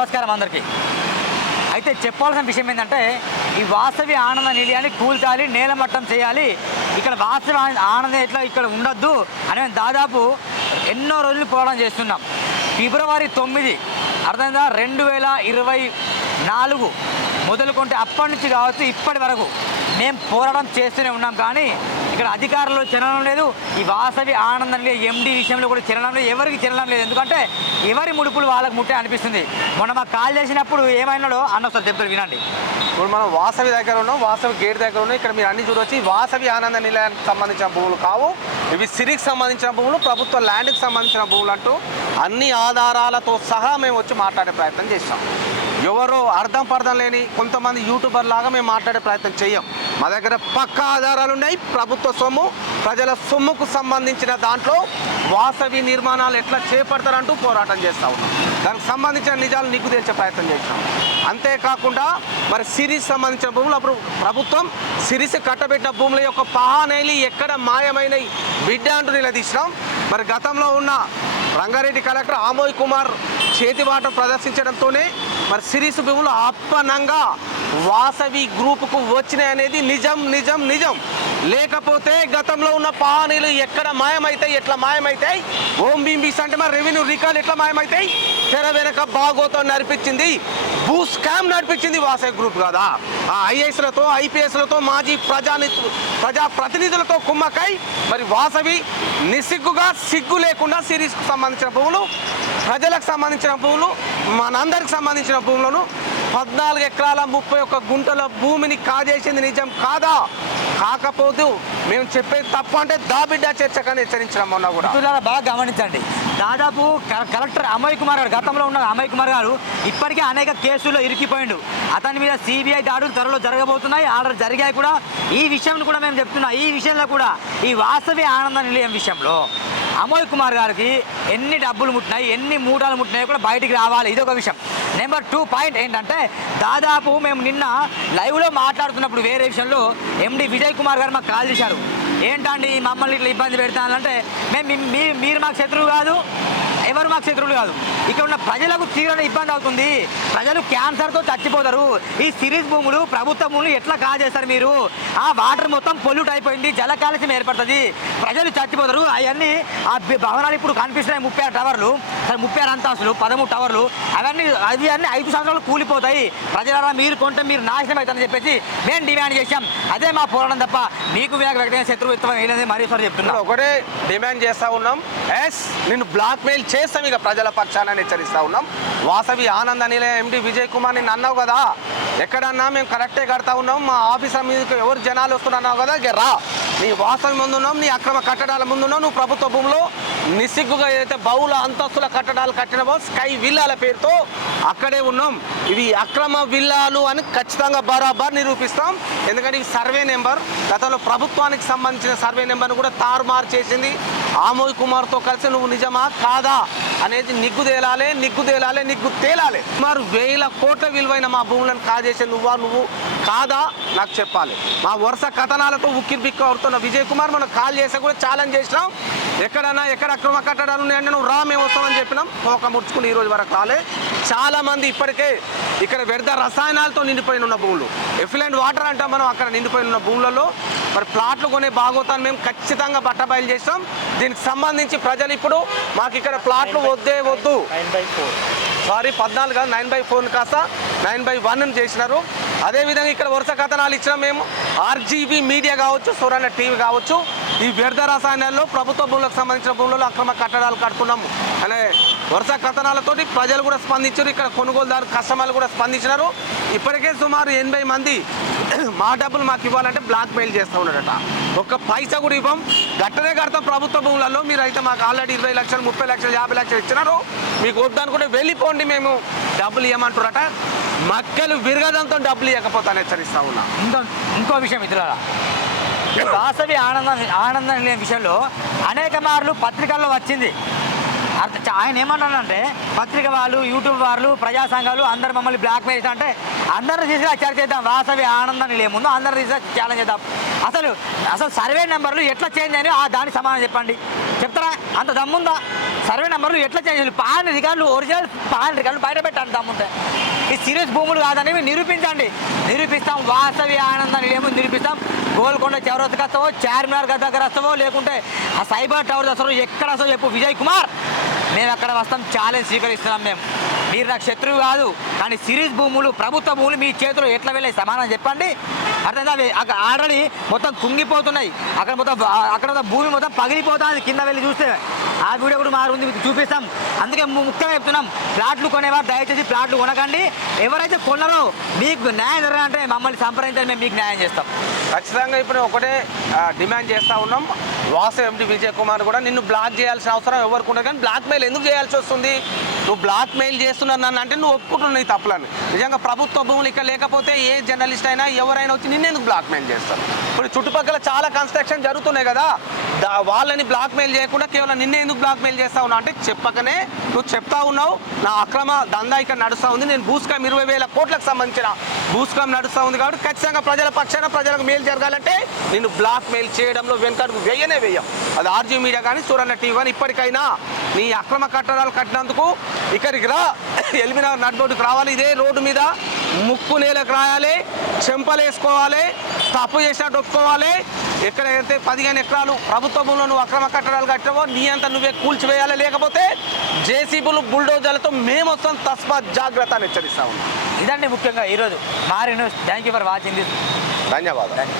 నమస్కారం అందరికీ. అయితే చెప్పాల్సిన విషయం ఏంటంటే ఈ వాసవి ఆనంద నిలయాన్ని కూల్చాలి, నేలమట్టం చేయాలి, ఇక్కడ వాసవి ఆనందం ఎట్లా ఇక్కడ ఉండొద్దు అని మేము దాదాపు ఎన్నో రోజులు పోరాటం చేస్తున్నాం. ఫిబ్రవరి 9 అర్థమైందా 2024 మొదలుకుంటే అప్పటి నుంచి కావచ్చు ఇప్పటి వరకు మేము పోరాటం చేస్తూనే ఉన్నాం. కానీ ఇక్కడ అధికారులు చెల్లడం లేదు, ఈ వాసవి ఆనందం లేదు, ఎండి విషయంలో కూడా చెల్లడం లేదు, ఎవరికి చెల్లడం లేదు. ఎందుకంటే ఎవరి ముడుపులు వాళ్ళకు ముట్టే అనిపిస్తుంది. మొన్న మాకు కాల్ చేసినప్పుడు ఏమైనాడో అన్న ఒకసారి చెప్తారు వినండి. ఇప్పుడు మనం వాసవి దగ్గర ఉన్నాం, వాసవి గేట్ దగ్గర ఉన్నాం. ఇక్కడ మీరు అన్ని చూడవచ్చు. వాసవి ఆనంద నిలయానికి సంబంధించిన భూములు కావు, ఇవి సిరికి సంబంధించిన భూములు, ప్రభుత్వ ల్యాండ్కి సంబంధించిన భూములు అంటూ అన్ని ఆధారాలతో సహా మేము వచ్చి మాట్లాడే ప్రయత్నం చేస్తాం. ఎవరో అర్థం పర్థం లేని కొంతమంది యూట్యూబర్ లాగా మేము మాట్లాడే ప్రయత్నం చేయం. మా దగ్గర పక్కా ఆధారాలు ఉన్నాయి. ప్రభుత్వ సొమ్ము, ప్రజల సొమ్ముకు సంబంధించిన దాంట్లో వాసవి నిర్మాణాలు ఎట్లా చేపడతారంటూ పోరాటం చేస్తూ ఉన్నాం. దానికి సంబంధించిన నిజాలు నీకు తెలిసే ప్రయత్నం చేస్తాం. అంతేకాకుండా మరి సిరీస్ సంబంధించిన భూములు అప్పుడు ప్రభుత్వం సిరీస్ కట్టబెట్టిన భూముల యొక్క పహానేలి ఎక్కడ మాయమైన బిడ్డ అంటూ నిలదీసినాం. మరి గతంలో ఉన్న రంగారెడ్డి కలెక్టర్ ఆమోయ్ కుమార్ చేతిబాట ప్రదర్శించడంతోనే మరి సిరీస్ భూములు అప్పనంగా వాసవి గ్రూపుకు వచ్చినాయి అనేది నిజం నిజం నిజం. లేకపోతే గతంలో ఉన్న పహానీలు ఎక్కడ మాయమవుతాయి, ఎట్లా మాయమవుతాయి? ఓం బీంబీస్ అంటే మరి రెవెన్యూ రికార్డు ఎట్లా మాయమవుతాయి? తెర వెనక బాగోతో నడిపించింది, భూ స్కామ్ నడిపించింది వాసవి గ్రూప్ కదా. ఆ ఐఏఎస్లతో ఐపీఎస్లతో మాజీ ప్రజాప్రతినిధులతో కుమ్మకై మరి వాసవి నిస్సిగ్గుగా సిగ్గు లేకుండా సిరీస్కు సంబంధించిన భూములు, ప్రజలకు సంబంధించిన భూములు, మనందరికి సంబంధించిన భూములను 14 ఎకరాల 31 గుంటల భూమిని కాజేసింది నిజం కాదా? కాకపోతే మేము చెప్పేది తప్పు అంటే దాబిడ్డ చర్చకని హెచ్చరించడం. మొన్న కూడా బాగా గమనించండి. దాదాపు కలెక్టర్ అమయ్ కుమార్ గారు, గతంలో ఉన్న అమయ్ కుమార్ గారు ఇప్పటికే అనేక కేసుల్లో ఇరికిపోయిండు. అతని మీద సిబిఐ దాడులు త్వరలో జరగబోతున్నాయి, ఆర్డర్ జరిగాయి కూడా. ఈ విషయం కూడా మేము చెప్తున్నాం. ఈ విషయంలో కూడా ఈ వాసవి ఆనంద నిలయం విషయంలో అమోయ్ కుమార్ గారికి ఎన్ని డబ్బులు ముట్టినాయి, ఎన్ని మూటాలు ముట్టినాయి కూడా బయటికి రావాలి. ఇదొక విషయం. నెంబర్ 2 పాయింట్ ఏంటంటే దాదాపు మేము నిన్న లైవ్లో మాట్లాడుతున్నప్పుడు వేరే విషయంలో ఎండి విజయ్ కుమార్ గారు మాకు కాల్ చేశారు. ఏంటండి మమ్మల్ని ఇట్లా ఇబ్బంది పెడతానంటే మీరు మాకు శత్రువు కాదు, ఎవరు మాకు శత్రువులు కాదు. ఇక్కడ ఉన్న ప్రజలకు తీవ్ర ఇబ్బంది అవుతుంది. ప్రజలు క్యాన్సర్తో చచ్చిపోతారు. ఈ సిరీస్ భూములు, ప్రభుత్వ భూములు ఎట్లా కాజేస్తారు మీరు? ఆ వాటర్ మొత్తం పొల్యూట్ అయిపోయింది, జల కాలుష్యం ఏర్పడుతుంది, ప్రజలు చచ్చిపోతారు. అవన్నీ ఆ భవనాలు ఇప్పుడు కనిపిస్తున్నాయి 36 టవర్లు, 36 అంతస్తులు, 13 టవర్లు, అన్నీ 5 సంవత్సరాలు కూలిపోతాయి. ప్రజల మీరు కొంటే మీరు నాశనం అవుతారని చెప్పేసి మేము డిమాండ్ చేశాం. అదే మా పోరాటం తప్ప మీకు వ్యక్తిగత శత్రుత్వం వేయలేదు. మరోసారి చెప్తున్నాం, ఒకటే డిమాండ్ చేస్తూ ఉన్నాం. నిన్ను బ్లాక్ మెయిల్ చేస్తాం ఇక ప్రజల పక్షాన హెచ్చరిస్తూ ఉన్నాం. వాసవి ఆనంద నిలయం ఎండి విజయ్ కుమార్ నిన్ను అన్నావు కదా, ఎక్కడన్నా మేము కరెక్టే కడతా ఉన్నాం, మా ఆఫీసర్ మీదకి ఎవరు జనాలు వస్తున్నావు కదా, రా నీ వాసవి ముందున్నాం, నీ అక్రమ కట్టడాల ముందున్నావు. నువ్వు ప్రభుత్వ భూమిలో నిస్సిగ్గుగా ఏదైతే బహుళ అంతస్తుల కట్టడాలు కట్టినవో స్కై విల్లాల పేరుతో అక్కడే ఉన్నాం. ఇవి అక్రమ విల్లాలు అని ఖచ్చితంగా బరాబర్ నిరూపిస్తాం. ఎందుకంటే ఈ సర్వే నెంబర్ గతంలో ప్రభుత్వానికి సంబంధించిన సర్వే నెంబర్ను కూడా తారుమారు చేసింది ఆమోయ్ కుమార్తో కలిసి. నువ్వు నిజమా కాదా అనేది నిగ్గు తేలాలి, నిగ్గు తేలాలి. మరి 1000 కోట్ల విలువైన మా భూములను కాజేసే నువ్వు కాదా నాకు చెప్పాలి. మా వరుస కథనాలతో ఉక్కిరి బిక్కు అవుతున్న విజయ్ కుమార్ మనం కాల్ చేసి కూడా ఛాలెంజ్ చేసినాం. ఎక్కడ అక్రమ కట్టడాలు ఉన్నాయంటే నువ్వు రా, మేము వస్తామని చెప్పినాం. తోక ముడుచుకుని ఈ రోజు వరకు రాలే. చాలా మంది ఇప్పటికే ఇక్కడ వ్యర్థ రసాయనాలతో నిండిపోయిన ఉన్న భూములు, ఎఫ్లెంట్ వాటర్ అంటాం మనం, అక్కడ నిండిపోయిన ఉన్న భూములలో మరి ప్లాట్లు కొనే బాగోతాన్ని మేము ఖచ్చితంగా బట్టబయలు చేస్తాం. దీనికి సంబంధించి ప్రజలు ఇప్పుడు మాకు ఇక్కడ ప్లాట్లు వద్దు 14 కాదు 9/4 కాస్త 9/1 చేసినారు. అదేవిధంగా ఇక్కడ వరుస కథనాలు ఇచ్చినాం మేము. ఆర్జీబీ మీడియా కావచ్చు, సురణ టీవీ కావచ్చు, ఈ వ్యర్థ రసాయనాల్లో ప్రభుత్వ భూములకు సంబంధించిన భూములలో అక్రమ కట్టడాలు కట్టుకున్నాము అనే వరుస కథనాలతోటి ప్రజలు కూడా స్పందించారు. ఇక్కడ కొనుగోలుదారు కస్టమర్లు కూడా స్పందించినారు. ఇప్పటికే సుమారు 80 మంది మా డబ్బులు మాకు ఇవ్వాలంటే బ్లాక్ మెయిల్ చేస్తూ ఉన్నాడట. ఒక్క పైసా కూడా ఇవ్వం, గట్టనే కడతాం ప్రభుత్వ భూములలో. మీరు అయితే మాకు ఆల్రెడీ 20 లక్షలు 30 లక్షలు 50 లక్షలు ఇచ్చినారు, మీకు వద్దనుకుంటే వెళ్ళిపోండి, మేము డబ్బులు ఇవ్వమంటారట. మక్కలు విరగదంతో డబ్బులు ఇవ్వకపోతాను హెచ్చరిస్తా ఉన్నా. ఇంకో విషయం మిత్రులారా, వాసవి ఆనంద నిలయం విషయంలో అనేక మార్లు పత్రికల్లో వచ్చింది. ఆయన ఏమన్నాడంటే పత్రిక వాళ్ళు, యూట్యూబ్ వాళ్ళు, ప్రజా సంఘాలు అందరు మమ్మల్ని బ్లాక్ మెయిల్ అంటే అందరూ తీసుకురా చర్చ చేద్దాం, వాసవి ఆనందాన్ని లేముందు అందరూ తీసుకురా ఛాలెంజ్ చేద్దాం. అసలు సర్వే నెంబర్లు ఎట్లా చేంజ్ అని దానికి సమాధానం చెప్పండి. చెప్తారా? అంత దమ్ముందా? సర్వే నెంబర్లు ఎట్లా చేంజ్ చేయాలి? పాన్ రికార్డులు, ఒరిజినల్ పాన్ రికార్డులు బయట పెట్టండి దమ్ముంటే. ఈ సీరియస్ భూములు కాదని నిరూపించండి. నిరూపిస్తాం. వాసవి ఆనందాన్ని లేము నిరూపిస్తాం. గోల్కొండ చౌరస్తకి వస్తావో, చార్మినార్ దగ్గర వస్తావో, లేకుంటే ఆ సైబర్ టవర్ వస్తావో, ఎక్కడ వస్తావో చెప్పు విజయ్ కుమార్, మేము అక్కడ వస్తాం. ఛాలెంజ్ స్వీకరిస్తున్నాం. మీరు నాకు శత్రువు కాదు, కానీ సిరీస్ భూములు, ప్రభుత్వ భూములు మీ చేతిలో ఎట్లా వెళ్ళాయి సమాధానం చెప్పండి. అర్థంగా అక్కడ ఆల్రెడీ మొత్తం కుంగిపోతున్నాయి. అక్కడ మొత్తం భూమి మొత్తం పగిలిపోతుంది కింద వెళ్ళి చూస్తే. ఆ వీడియో కూడా మా ఉంది చూపిస్తాం. అందుకే ముఖ్యంగా చెప్తున్నాం, ప్లాట్లు కొనేవారు దయచేసి ప్లాట్లు కొనకండి. ఎవరైతే కొన్నారో మీకు న్యాయం జరగాలంటే మమ్మల్ని సంప్రదించండి, మేము మీకు న్యాయం చేస్తాం. ఖచ్చితంగా ఇప్పుడు ఒకటే డిమాండ్ చేస్తూ ఉన్నాం. వాసు ఎండి విజయ్ కుమార్ కూడా నిన్ను బ్లాక్ చేయాల్సిన అవసరం ఎవరికి ఉండదు, కానీ బ్లాక్ మెయిల్ ఎందుకు చేయాల్సి వస్తుంది? నువ్వు బ్లాక్ మెయిల్ చేస్తున్నాను నన్ను అంటే నువ్వు ఒప్పుకుంటున్నావు ఈ తప్పులని. నిజంగా ప్రభుత్వ భూములు ఇక్కడ లేకపోతే ఏ జర్నలిస్ట్ అయినా ఎవరైనా వచ్చి నిన్నెందుకు బ్లాక్ మెయిల్ చేస్తారు? ఇప్పుడు చుట్టుపక్కల చాలా కన్స్ట్రక్షన్ జరుగుతున్నాయి కదా, వాళ్ళని బ్లాక్ మెయిల్ చేయకుండా కేవలం నిన్నే ఎందుకు బ్లాక్ మెయిల్ చేస్తా ఉన్నావు అంటే చెప్పకనే నువ్వు చెప్తా ఉన్నావు నా అక్రమ దందా ఇక్కడ నడుస్తూ ఉంది, నేను భూస్కామ్ 20,000 కోట్లకు సంబంధించిన భూస్కామ్ నడుస్తూ ఉంది కాబట్టి ఖచ్చితంగా ప్రజల పక్షాన ప్రజలకు మేలు జరగాలంటే నిన్ను బ్లాక్ మెయిల్ చేయడంలో వెనుకడుగు వేయనే వేయం. అది ఆర్జీ మీడియా కానీ, సువర్ణ టీవీ కానీ ఇప్పటికైనా నీ అక్రమ కట్టడాలు కట్టినందుకు ఇక్కడికి రా, ఎల్బీనగర్ నడిబొడ్డుకు రావాలి, ఇదే రోడ్డు మీద ముక్కు నేలకు రాయాలి, చెంపలు వేసుకోవాలి, తప్పు చేసినట్టు ఒప్పుకోవాలి. ఎక్కడైతే 15 ఎకరాలు ప్రభుత్వ భూములు నువ్వు అక్రమ కట్టడాలు కట్టావో నీ అంతా నువ్వే కూల్చివేయాలి, లేకపోతే జేసీబీలు బుల్డోజర్లతో మేము వస్తాం, తస్మాత్ జాగ్రత్త అని హెచ్చరిస్తా ఉన్నాం. ఇదండి ముఖ్యంగా ఈరోజు మారి news. Thank you for watching this. ధన్యవాదాలు.